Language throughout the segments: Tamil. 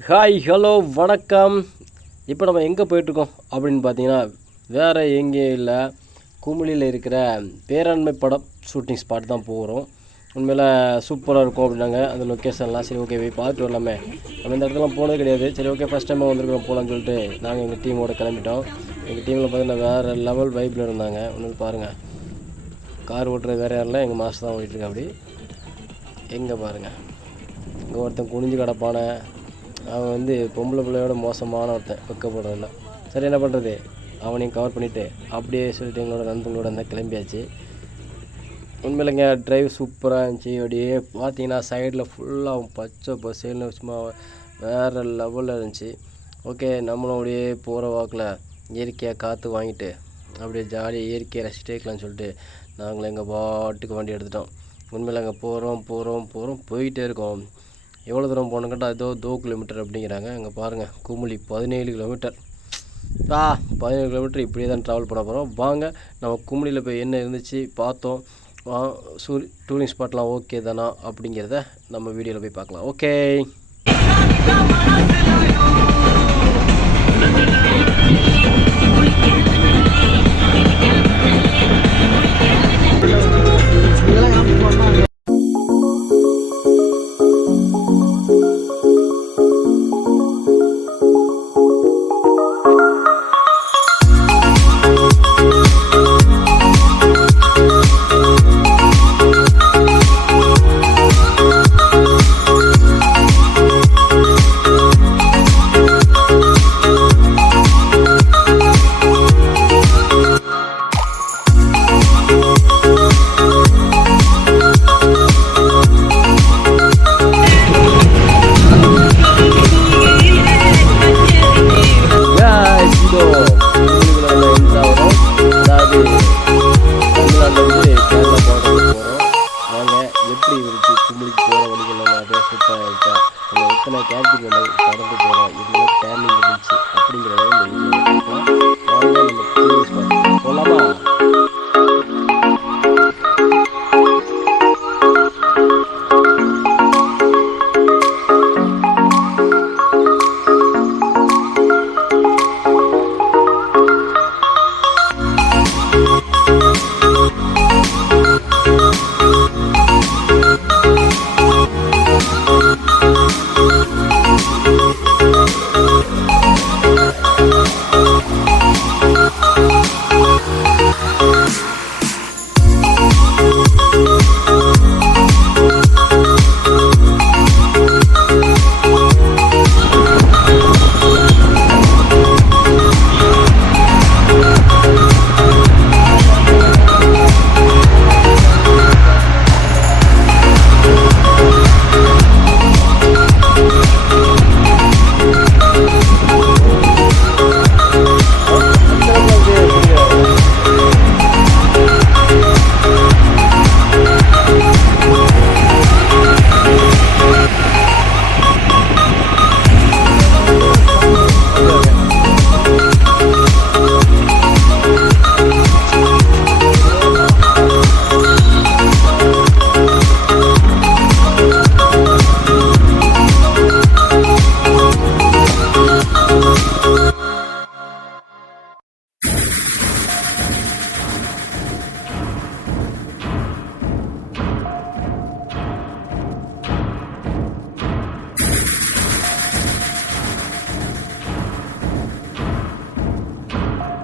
ஹாய் ஹலோ வணக்கம். இப்போ நம்ம எங்கே போயிட்டுருக்கோம் அப்படின்னு பார்த்தீங்கன்னா, வேறு எங்கேயும் இல்லை, குமுளியில் இருக்கிற பேராண்மை படம் ஷூட்டிங் ஸ்பாட் தான் போகிறோம். உண்மையில் சூப்பராக இருக்கும் அப்படின்னாங்க அந்த லொக்கேஷன்லாம். சரி ஓகே போய் பார்த்துட்டு வரலாமே, நம்ம இந்த இடத்துலாம் போனது கிடையாது. சரி ஓகே ஃபஸ்ட் டைமாக வந்திருக்கோம் போகலான்னு சொல்லிட்டு நாங்கள் எங்கள் டீமோடு கிளம்பிட்டோம். எங்கள் டீமில் பார்த்தீங்கன்னா வேறு லெவல் வைப்பில் இருந்தாங்க. ஒன்று பாருங்கள், கார் ஓட்டுறது வேறு யாரில் எங்கள் மாஸ்டர் தான் ஓடிட்டுருக்கா. அப்படி எங்கே பாருங்கள், இங்கே ஒருத்தன் குனிஞ்சு கிடப்பான, அவன் பொம்பளை பிள்ளையோட மோசமான ஒருத்தன், வைக்கப்படுறதில்ல. சரி என்ன பண்ணுறது, அவனையும் கவர் பண்ணிவிட்டு அப்படியே சொல்லிட்டு எங்களோட நண்பர்களோட இருந்தால் கிளம்பியாச்சு. உண்மையிலங்க ட்ரைவ் சூப்பராக இருந்துச்சு. அப்படியே பார்த்தீங்கன்னா சைடில் ஃபுல்லாக பச்சை பசேல்னு சும்மா வேறு லெவலில் இருந்துச்சு. ஓகே நம்மளும் அப்படியே போகிற வாக்கில் இயற்கையாக காற்று வாங்கிட்டு அப்படியே ஜாலியாக இயற்கையை ரசிச்சிட்டே இருக்கலாம்னு சொல்லிட்டு நாங்கள் எங்கள் பாட்டுக்கு வண்டி எடுத்துட்டோம். உண்மையில் அங்கே போகிறோம் போயிட்டே இருக்கோம். எவ்வளோ தூரம் போகணும் கேட்டால் ஏதோ கிலோமீட்டர் அப்படிங்கிறாங்க. அங்கே பாருங்கள், குமுளி 17 கிலோமீட்டர். 17 கிலோமீட்டர் இப்படியே தான் ட்ராவல் பண்ண போகிறோம். வாங்க நம்ம குமுளியில் போய் என்ன இருந்துச்சு பார்த்தோம், டூரிங் ஸ்பாட்லாம் ஓகே தானா அப்படிங்கிறத நம்ம வீடியோவில் போய் பார்க்கலாம். ஓகே எத்தனை கேரக்டர்களை கடந்து போகிறோம், இதுவே டேர்னிங் இருந்துச்சு அப்படிங்கிறத நம்ம போகலாமா?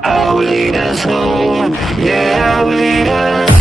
I will lead us home, yeah, I will lead us.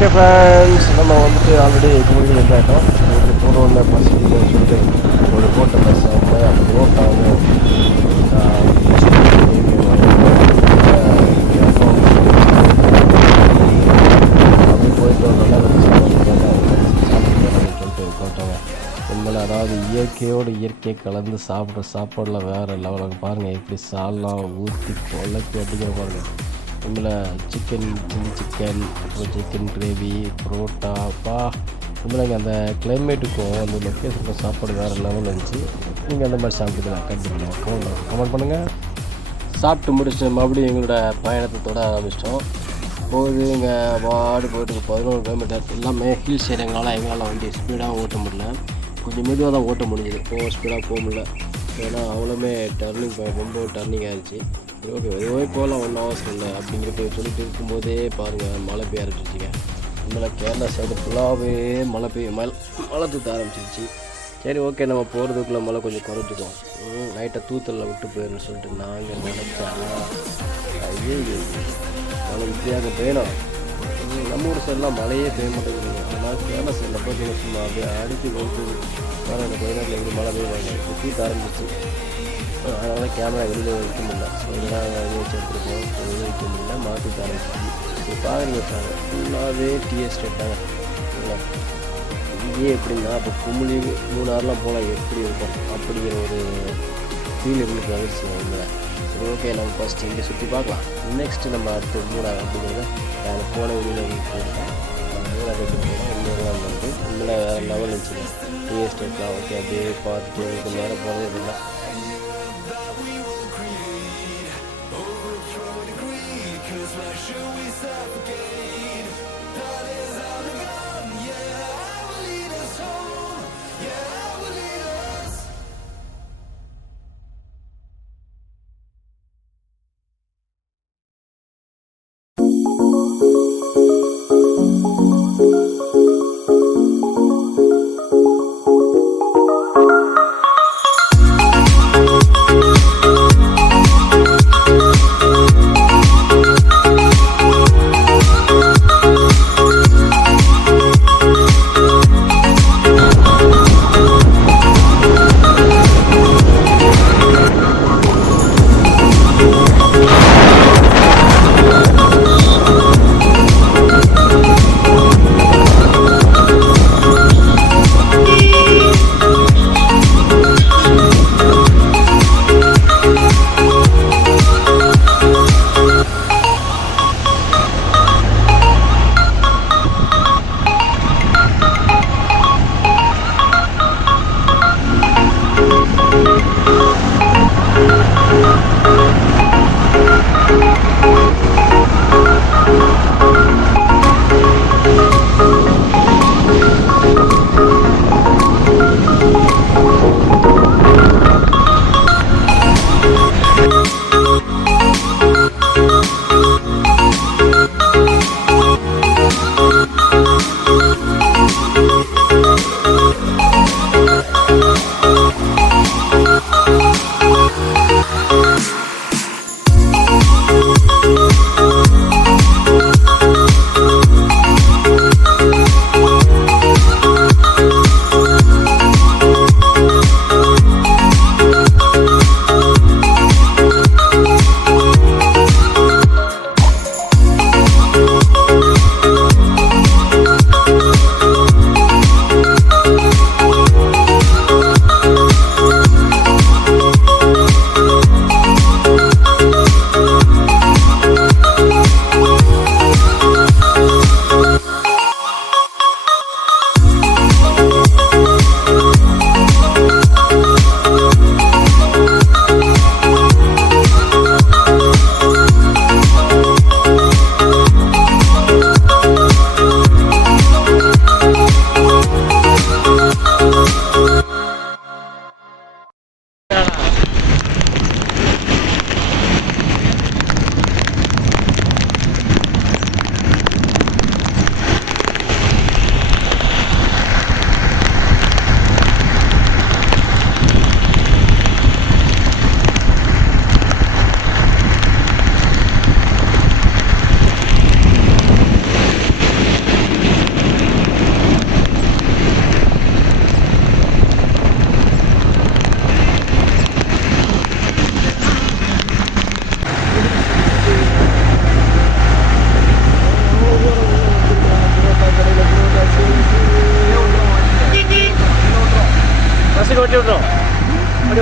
Okay friends, நம்ம வந்துட்டு ஆல்ரெடி குமுளிக்கு வந்தாயிட்டோம். உங்களுக்கு போனோடனே பசிக்குதுன்னு சொல்லிட்டு ஒரு ஹோட்டலில் செம்மையாக புரோட்டாவும் அப்படி போயிட்டு ஒரு நல்லா சொல்லிட்டு போட்டோங்க. உண்மையில் அதாவது இயற்கையை கலந்து சாப்பிட்ற சாப்பாடில் வேறு லெவலுக்கு பாருங்கள். எப்படி சால்லாம் ஊற்றி கொலைச்சி அடிக்கிற பாருங்கள். உண்மையில் சில்லி சிக்கன், அப்புறம் சிக்கன் கிரேவி, புரோட்டாப்பா. உண்மையிலங்க அந்த கிளைமேட்டுக்கும் அந்த லொக்கேஷனுக்கும் சாப்பாடு வேறு லெவலில் இருந்துச்சு. நீங்கள் அந்த மாதிரி சாப்பிட்டுக்கலாம். கண்டிப்பாக போகணும், கமெண்ட் பண்ணுங்கள். சாப்பிட்டு முடிச்சுட்டு மறுபடியும் எங்களோட பயணத்தை தொட ஆரம்பிச்சிட்டோம். போகுது இங்கே போயிட்டு 11 கிலோமீட்டர். எல்லாமே ஹில்ஸ் ஏரியாங்களால் எங்களால் வண்டி ஸ்பீடாக ஓட்ட முடியல. கொஞ்சம் மெதுவாக தான் ஓட்ட முடிஞ்சுது. ஸ்பீடாக போக முடியல. ஏன்னா அவ்வளோமே டர்னிங் ரொம்ப டர்னிங் ஆகிடுச்சு. சரி ஓகே, எதுவே போகலாம், ஒன்றும் அவசரம் இல்லை அப்படிங்கிறப்ப சொல்லிட்டு இருக்கும்போதே பாருங்கள் மழை பெய்ய ஆரம்பிச்சிச்சிங்க. இதில் கேரளா சைடு ஃபுல்லாகவே மழை தூத்த ஆரம்பிச்சிருச்சு. சரி ஓகே, நம்ம போகிறதுக்குள்ளே மழை கொஞ்சம் குறைஞ்சிக்கும், லைட்டாக தூத்தலில் விட்டு போயிடணும்னு சொல்லிட்டு நாங்கள் நினச்சா ஐயோ மழை இப்படியாக பெய்யணும். நம்ம ஊர் சைடெலாம் மழையே பெய்ய மாட்டேங்குது. ஆனால் கேரளா சைடில் பார்த்தீங்கன்னா சும்மா அப்படியே அடித்து கொண்டு எனக்கு கொஞ்ச நேரத்தில் எப்படி மழை பெய்வாங்க தூத்த ஆரம்பிச்சு. அதனால் கேமரா வெளியில் வைக்க முடியல. ஸோ இதெல்லாம் வெளியே வச்சு எடுத்துருக்கோம். வெளியே வைக்க முடியல, மாற்றி ஆரம்பிச்சு. இப்போ பாருங்க வச்சாங்க ஃபுல்லாகவே டீ எஸ்டேட் தாங்க. இங்கேயே எப்படின்னா இப்போ குமுளி மூணாறுலாம் போனால் எப்படி இருக்கும் அப்படிங்கிற ஒரு ஃபீல் எங்களுக்கு வந்துச்சு இல்லை. சரி ஓகே, நம்ம ஃபஸ்ட்டு இங்கே சுற்றி பார்க்கலாம். நெக்ஸ்ட்டு நம்ம அடுத்து மூணாறு அப்படிங்கிறத நான் போன வெளியில் போயிருக்கேன். மூணாறு எப்படி போனால் இன்னொரு வந்து உண்மையில வேறு லெவல் இருந்துச்சு. டீ எஸ்டேட்லாம் ஓகே அப்படியே பார்த்துட்டு கொஞ்சம் நேரம் போகிறதே இல்லை.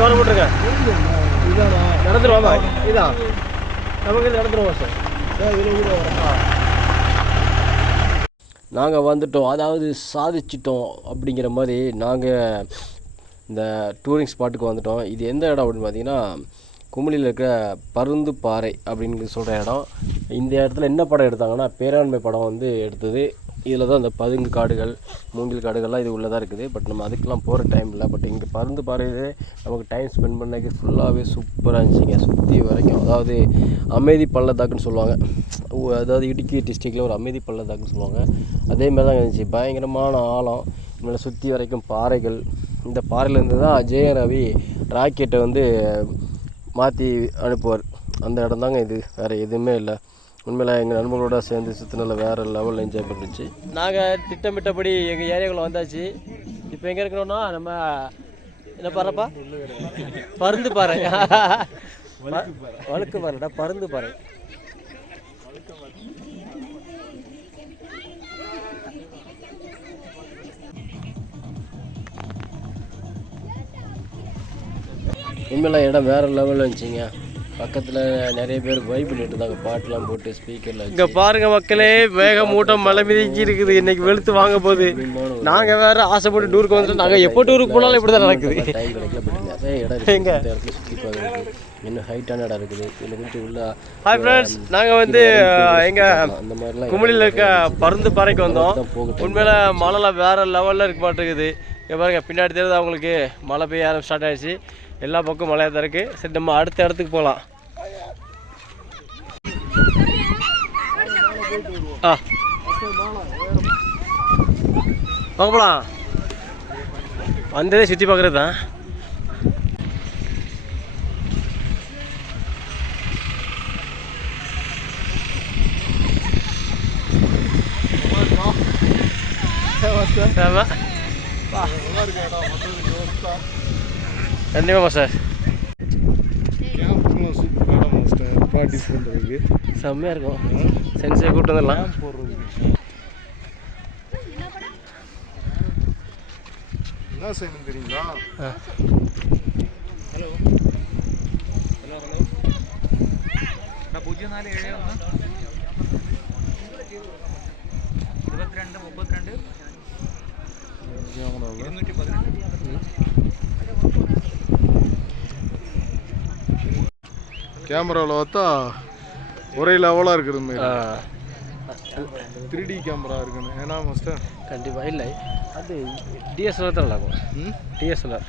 டோரை போட்டுருங்க. நடந்துருவாமா? இதான் நமக்கு இது நடந்துருவோம் சார். நாங்கள் வந்துட்டோம், அதாவது சாதிச்சிட்டோம் அப்படிங்கிற மாதிரி நாங்கள் இந்த டூரிங் ஸ்பாட்டுக்கு வந்துட்டோம். இது எந்த இடம் அப்படின்னு பார்த்தீங்கன்னா, குமுளியில் இருக்கிற பருந்து பாறை அப்படின்னு சொல்கிற இடம். இந்த இடத்துல என்ன படம் எடுத்தாங்கன்னா, பேராண்மை படம் வந்து எடுத்தது. இதில் தான் இந்த பதுங்கு காடுகள், மூங்கில் காடுகள்லாம் இது உள்ளே தான் இருக்குது. பட் நம்ம அதுக்கெலாம் போகிற டைம் இல்லை. பட் இங்கே பருந்து பாறையிலே நமக்கு டைம் ஸ்பெண்ட் பண்ணக்கு ஃபுல்லாகவே சூப்பராக இருந்துச்சுங்க. சுற்றி வரைக்கும், அதாவது அமைதி பள்ளத்தாக்குன்னு சொல்லுவாங்க. அதாவது இடுக்கி டிஸ்ட்ரிக்டில் ஒரு அமைதி பள்ளத்தாக்குன்னு சொல்லுவாங்க. அதேமாதிரி தான் இருந்துச்சு. பயங்கரமான ஆழம். இதில் சுற்றி வரைக்கும் பாறைகள். இந்த பாறையிலேருந்து தான் ஜெய ரவி ராக்கெட்டை வந்து மாற்றி அனுப்புவார். அந்த இடம் தாங்க இது, வேறு எதுவுமே இல்லை. உண்மையில் எங்கள் நண்பர்களோட சேர்ந்து சுற்றினால வேறு லெவலில் என்ஜாய் பண்ணிச்சு. நாங்கள் திட்டமிட்டபடி எங்கள் ஏரியாக்குள்ளே வந்தாச்சு. இப்போ எங்கே இருக்கிறோன்னா, நம்ம என்ன பாறைப்பா? பருந்து பாறை. வழுக்கு பாறைடா, பருந்து பாறை. உண்மையில இடம் வேறு லெவலில் இருந்துச்சுங்க. பக்கத்தில் நிறைய பேர் வைப் பண்ணிட்டு இருந்தாங்க, பாட்டெலாம் போட்டு ஸ்பீக்கரில். இங்கே பாருங்கள் மக்களே, மேகமூட்டம் மழை மிதிக்கி இருக்குது. இன்றைக்கி வெளுத்து வாங்க போகுது. நாங்கள் வேறு ஆசைப்பட்டு டூருக்கு வந்துட்டு, நாங்கள் எப்போ டூருக்கு போனாலும் இப்படி தான் நடக்குது. டைம் கிடைக்கல. பட் நிறைய இடம் இருக்குது. எங்கள் இடத்துல சுற்றி பார்க்குறது இன்னும் ஹைட்டான இடம் இருக்குது. இதில் கொஞ்சம் உள்ள. ஹாய் ஃப்ரெண்ட்ஸ், நாங்கள் வந்து எங்கள் அந்த மாதிரிலாம் குமுளியில் இருக்க பருந்து பாறைக்கு வந்தோம். உண்மையில் மழைலாம் வேறு லெவலில் இருக்க மாட்டேங்குது. இங்கே பாருங்கள், பின்னாடி தெரியுது அவங்களுக்கு மழை பெய்ய ஸ்டார்ட் ஆகிடுச்சு. எல்லா பக்கம் மழையாக தான் இருக்குது. சரி, நம்ம அடுத்த இடத்துக்கு போகலாம். பார்க்கலாம். வந்ததே சுற்றி பார்க்குறது தான். கண்டிப்பாக சார். ப்ராக்டிஸ் பண்ணுறதுக்கு செம்மையாக இருக்கும். சென்ஸே கூப்பிட்டு வந்துடலாம். என்ன செய்யணும் தெரியுங்களா? ஹலோ ஹலோ ஹலோ நான் 0471 22 32 212. கேமராவில் பார்த்தா ஒரே லெவலாக இருக்குது மாதிரி 3D கேமரா இருக்குன்னு. ஏன்னா மாஸ்டர் கண்டிப்பாக இல்லை, அது டிஎஸ்எல்ஆர் தான் நல்லாகும். டிஎஸ்எல்ஆர்